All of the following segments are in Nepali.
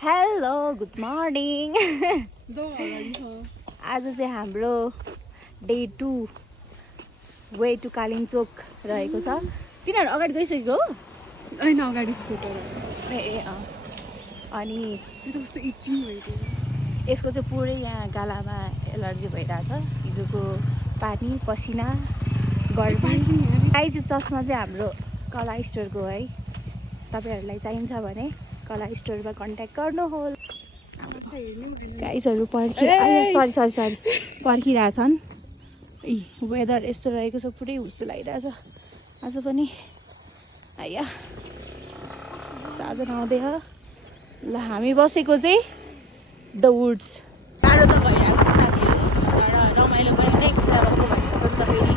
Hello good morning. आज चाहिँ हाम्रो डे 2 वे टु कालिम्पोङ रहेको छ। तिनीहरू अगाडि गइसकेको हो? होइन, अगाडि स्कुटर अनि कस्तो इचिङ भएको यसको चाहिँ पुरै यहाँ गालामा एलर्जी भइरहेछ। हिजोको पानी पसिना गर्मी। आई चाहिँ चस्मा चाहिँ हाम्रो कला स्टोरको है। तपाईँहरूलाई चाहिन्छ भने कला स्टोरमा कन्ट्याक्ट गर्नुहोला। गाइसहरू सरी पर्खिरहेछन्। वेदर यस्तो रहेको छ, पुरै हुस्सो लागिरहेछ आज पनि। आइया साँझ आउँदै हो। ल हामी बसेको चाहिँ द वुड्स। टाढो त भइरहेको छ साथीहरू, तर रमाइलो पनि नेक्स्ट लेभलको भइरहेको छ नि त। फेरि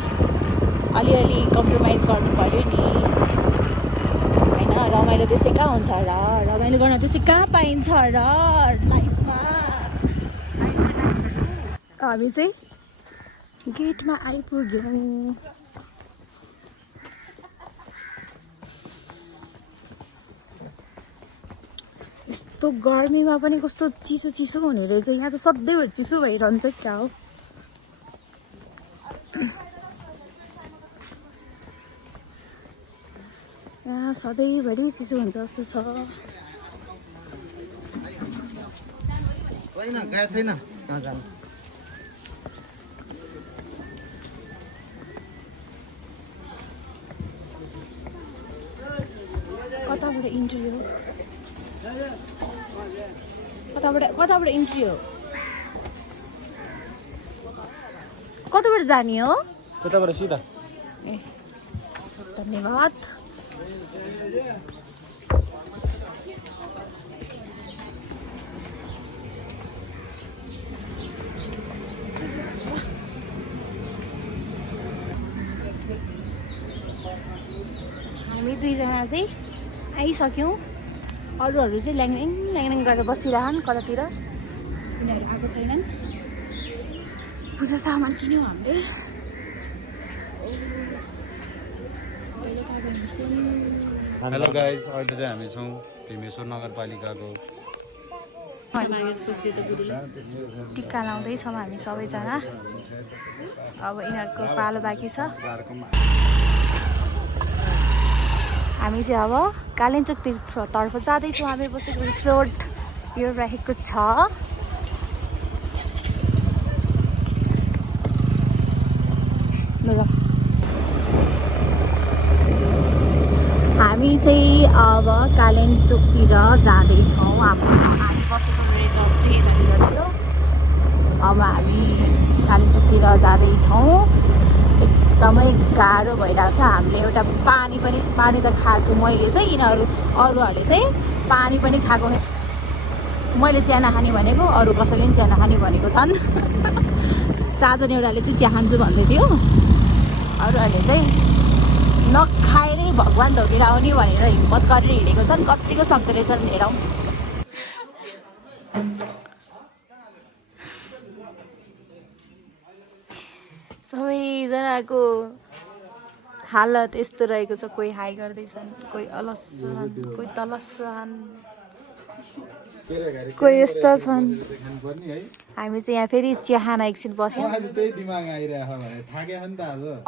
अलिअलि कम्प्रोमाइज गर्नु पऱ्यो नि होइन। रमाइलो त्यस्तै कहाँ हुन्छ र? रमाइलो गर्न त्यस्तै कहाँ पाइन्छ र लाइफमा? हामी चाहिँ गेटमा आइपुग्यौँ। यस्तो गर्मीमा पनि कस्तो चिसो चिसो हुने रहेछ। यहाँ त सधैँभरि चिसो भइरहन्छ क्या हो। यहाँ सधैँभरि चिसो हुन्छ जस्तो छ। कताबाट इन्ट्री हो? कताबाट इन्ट्री हो? कताबाट जाने हो? कताबाट सिधा? ए धन्यवाद। हामी दुईजना चाहिँ आइसक्यौँ। अरूहरू चाहिँ ल्याङल्याङ गरेर बसिरहन् कतातिर। उनीहरू आएको छैनन्। पूजा सामान किन्यौँ हामीले। हेलो गाइज, अहिले चाहिँ हामी छौँ भीमेश्वर नगरपालिकाको। टिका लाउँदैछौँ हामी सबैजना। अब यिनीहरूको पालो बाँकी छ। हामी चाहिँ अब कालिम्पोङतर्फ जाँदैछौँ। हामी बसेको रिसोर्ट यो रहेको छ। हामी चाहिँ अब कालिम्पोङतिर जाँदैछौँ। हामी बसेको रिसोर्ट चाहिँ यतातिर थियो। अब हामी कालिम्पोङतिर जाँदैछौँ। एकदमै गाह्रो भइरहेको छ। हामीले एउटा पानी त खाएको छु मैले चाहिँ। अरूहरूले चाहिँ पानी पनि खाएको। मैले चिया नखाने भनेको, अरू कसैले पनि चिया नखाने भनेको छन्। साजन एउटाले चाहिँ चिया खान्छु भन्दै थियो। अरूहरूले चाहिँ नखाएरै भगवान् धोकेर आउने भनेर हिम्मत गरेर हिँडेको छन्। कतिको सक्दो रहेछन् हेरौँ। सबैजनाको हालत यस्तो रहेको छ। कोही हाई गर्दैछन्, कोही अलस छन्, कोही तलस छन्, कोही यस्तो छन्। हामी चाहिँ यहाँ फेरि चिया खान एकछिन बस्यौँ।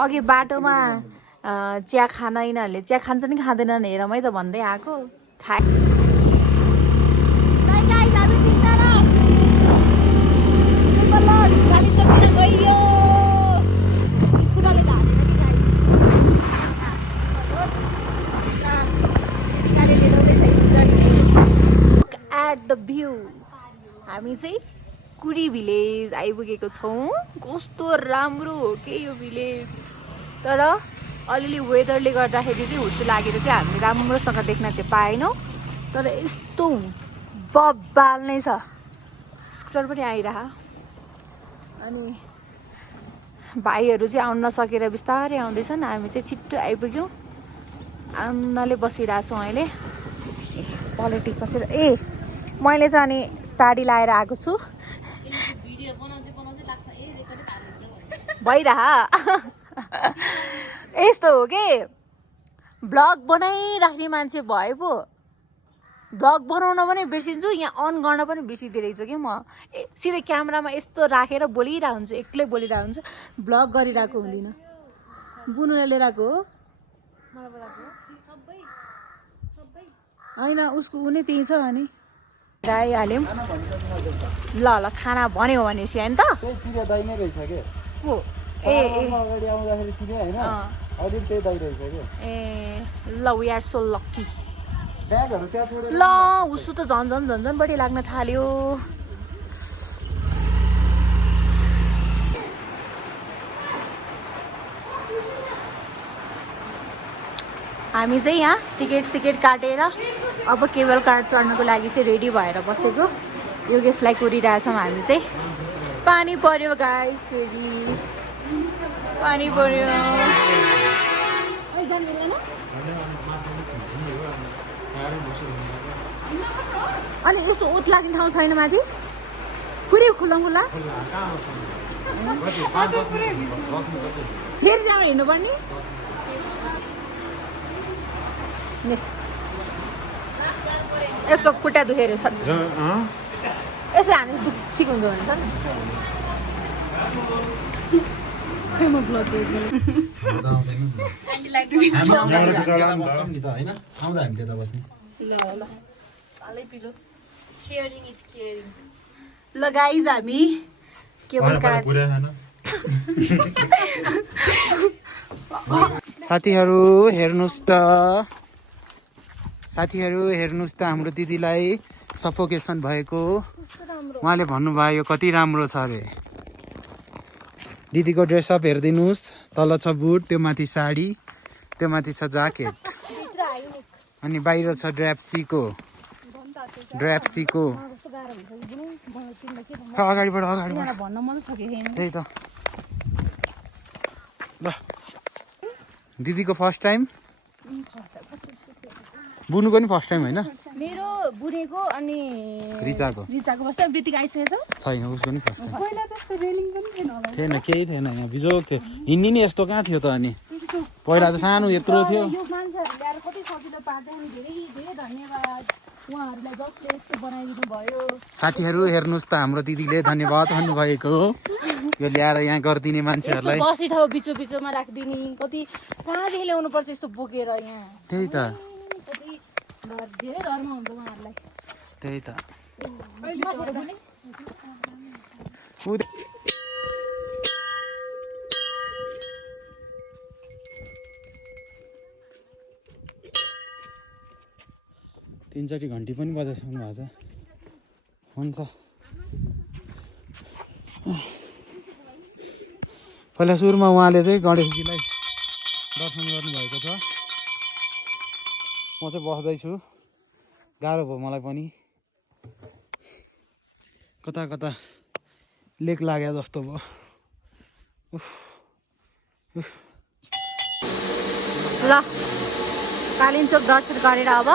अघि बाटोमा चिया खान यिनीहरूले चिया खान्छन् कि खाँदैनन् हेरौँ है त भन्दै आएको। एट द भ्यू हामी चाहिँ कुरी भिलेज आइपुगेको छौँ। कस्तो राम्रो हो के यो भिलेज। तर अलिअलि वेदरले गर्दाखेरि चाहिँ हुस्सो लागेर चाहिँ हामीले राम्रोसँग देख्न चाहिँ पाएनौँ। तर यस्तो बब्बाल नै छ। स्कुटर पनि आइरह। अनि भाइहरू चाहिँ आउन नसकेर बिस्तारै आउँदैछन्। हामी चाहिँ छिट्टो आइपुग्यौँ। आनन्दले बसिरहेछौँ अहिले। पोलिटिक बसेर मैले चाहिँ अनि साडी लाएर आएको छु। भइरह यस्तो हो कि ब्लग बनाइराख्ने मान्छे भए पो भ्लग बनाउन पनि बिर्सिन्छु यहाँ अन गर्न पनि बिर्सिदिरहेछु कि म सिधै क्यामेरामा यस्तो राखेर बोलिरहेको हुन्छु एक्लै बोलिरहेको हुन्छु भ्लग गरिरहेको हुँदिनँ बुनुले लिएर आएको हो होइन उसको ऊ नै त्यही छ अनि आइहाल्यौँ ल ल खाना भन्यो भनेपछि होइन त हो ए ए ल वी आर सो लक्की ल उसो त झन् झन् झन् झन् बढी लाग्न थाल्यो हामी चाहिँ यहाँ टिकट काटेर अब केबल कार चढ्नको लागि चाहिँ रेडी भएर बसेको योगेशलाई कुरिरहेछौँ हामी चाहिँ पानी पर्यो गाइस फेरि पानी पर्यो अनि यसो उत लाग्ने ठाउँ छैन माथि पुरै खुल्ला खुल्ला फेरि त्यहाँबाट हिँड्नुपर्ने यसको खुट्टा दुखेर छ यसले हाने ठिक हुन्छ भने खै म ब्लड ल गाइज हामी केबल कार साथीहरू हेर्नुहोस् त हाम्रो दिदीलाई सफोकेसन भएको उहाँले भन्नुभयो यो कति राम्रो छ अरे दिदीको ड्रेसअप हेरिदिनुहोस् तल छ बुट त्यो माथि साडी त्यो माथि छ ज्याकेट अनि बाहिर छ ड्राप्सीको अगाडिबाट त्यही त ल दिदीको फर्स्ट टाइम बुनुको नि फर्स्ट टाइम होइन मेरो बुनेको अनि रिचाको फर्स्ट टाइम बितिक आइसकेको छैन उसको नि फर्स्ट टाइम थिएन केही थिएन यहाँ बिजोग थियो हिँड्ने नि यस्तो कहाँ थियो त अनि पहिला त सानो यत्रो थियो यो मान्छेहरूले ल्याएर कति सजिलो पार्दै अनि धेरै धेरै धन्यवाद उहाँहरूलाई जसले यस्तो बनाइदिनु भयो साथीहरू हेर्नुहोस् त हाम्रो दिदीले धन्यवाद भन्नुभएको हो यो ल्याएर यहाँ गरिदिने मान्छेहरूलाई बसी ठाउँ बिचोमा राखिदिने कति कहाँदेखि ल्याउनु पर्छ यस्तो बोकेर यहाँ त्यही त कति धेरै धर्म हुन्छ उहाँहरूलाई त्यही त तीनचोटि घन्टी पनि बजाइसक्नु भएको छ हुन्छ पहिला सुरुमा उहाँले चाहिँ गणेशजीलाई दर्शन गर्नुभएको छ म चाहिँ बस्दैछु गाह्रो भयो मलाई पनि कता कता लेक लाग्यो जस्तो भयो ल कालिम्पोङ दर्शन गरेर अब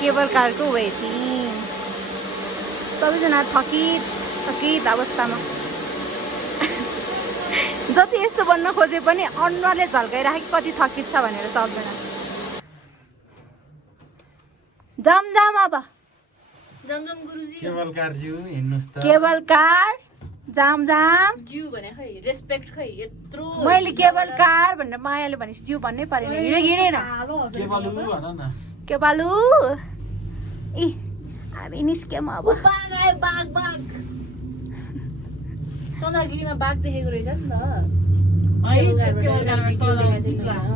केबल कारको वेटिङ सबैजना थकित अवस्थामा जति यस्तो बन्न खोजे पनि अनुहारले झल्काइराखेको कति थकित छ भनेर सक्दैन जाम अब केबल कार ज्यू हेर्नुहोस् त केबल कार जाम ज्यू भने खै रेस्पेक्ट खै यत्रो मैले केबल कार भनेर मायाले भनेपछि जिउ भन्नै परेन हिँडेन केबलु भन न केबालु इ हामी निस्क्यौँ अब बाघ आयो बाघ चन्द्रगिरीमा बाघ देखेको रहेछ नि त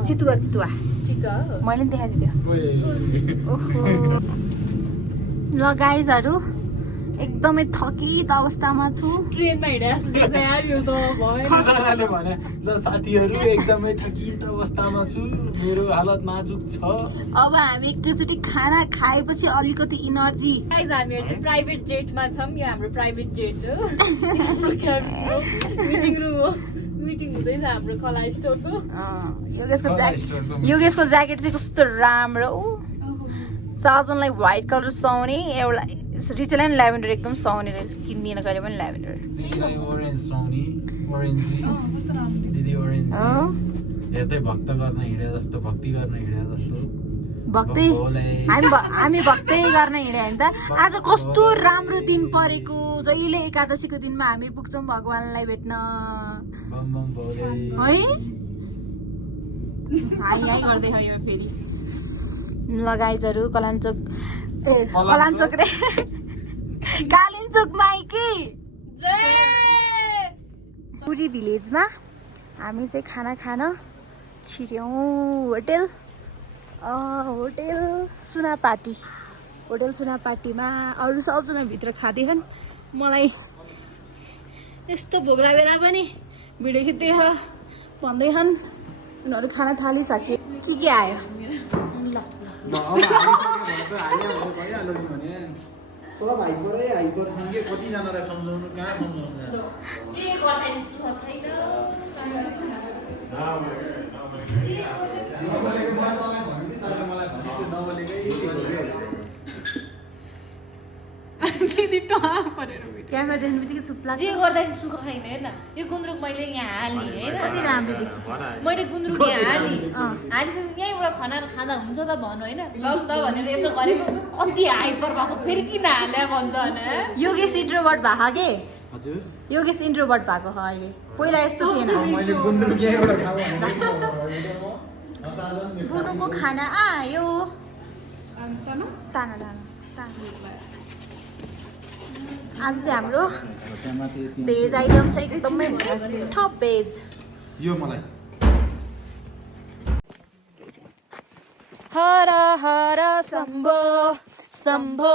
चितुवा मैले पनि देखाइदियो ल गाइजहरू एकदमै थकित अवस्थामा छु ट्रेनमा खतराले भने ल साथीहरू एकदमै थकित अवस्थामा छु मेरो हालत नाजुक छ अब हामी एकैचोटि खाना खाएपछि अलिकति इनर्जी गाइज हामीहरू चाहिँ प्राइभेट जेटमा छौँ यो हाम्रो प्राइभेट जेट हो हाम्रो मिटिङ रुम हो मिटिङ हुँदैछ हाम्रो कला स्टोरको योगेशको ज्याकेट चाहिँ कस्तो राम्रो साजनलाई व्हाइट कलर सुहाउने एउटा रिचेलाई पनि ल्याभेन्डर एकदम सुहाउने रहेछ किन्दिनँ कहिले पनि ल्याभेन्डर दिदी ओरेन्ज हेर्दै भक्ति गर्न हिँडे जस्तो भक्तै हामी भक्तै गर्न हिँड्यो नि त आज कस्तो राम्रो दिन परेको जहिले एकादशीको दिनमा हामी पुग्छौँ भगवानलाई भेट्न है हाई हाई गर्दै खै फेरि लगाइजहरू कलाञ्चोक ए कलाञ्चोक रे कालिम्पोङमा कि पुरी भिलेजमा हामी चाहिँ खाना खान छिर्यौँ होटेल सुनापाटी होटेल सुनापाटीमा अरू सबजना भित्र खाँदैछन् मलाई यस्तो भोक लागेर पनि भिडियो खिच्दै भन्दैछन् उनीहरू खाना थालिसके के आयो ल कतिजनालाई सम्झाउनु कहाँ सम्झाउनु क्यामेरा देख्नु बित्तिकै चुप लाग्छ जे गर्दा नि सुख छैन हेर्न यो गुन्द्रुक मैले यहाँ हाल्ने होइन कति राम्रो देखियो मैले गुन्द्रुक यहाँ हालिसकेँ यहीँबाट खाना खाँदा हुन्छ त भन्नु होइन ल त भनेर यसो गरेको कति हाइपर भएको फेरि किन हाल्यो भन्छ होइन योगेश इन्ट्रोभर्ट भएको के हजुर योगेश इन्ट्रोभर्ट भएको हो अहिले पहिला यस्तो थिएन मैले गुन्द्रुक यहीँबाट खाऊ भनेको बुढोको खाना आयो ताना आज चाहिँ हाम्रो भेज आइटम छ एकदमै मिठो भेज यो मलाई हर हर शम्भो शम्भो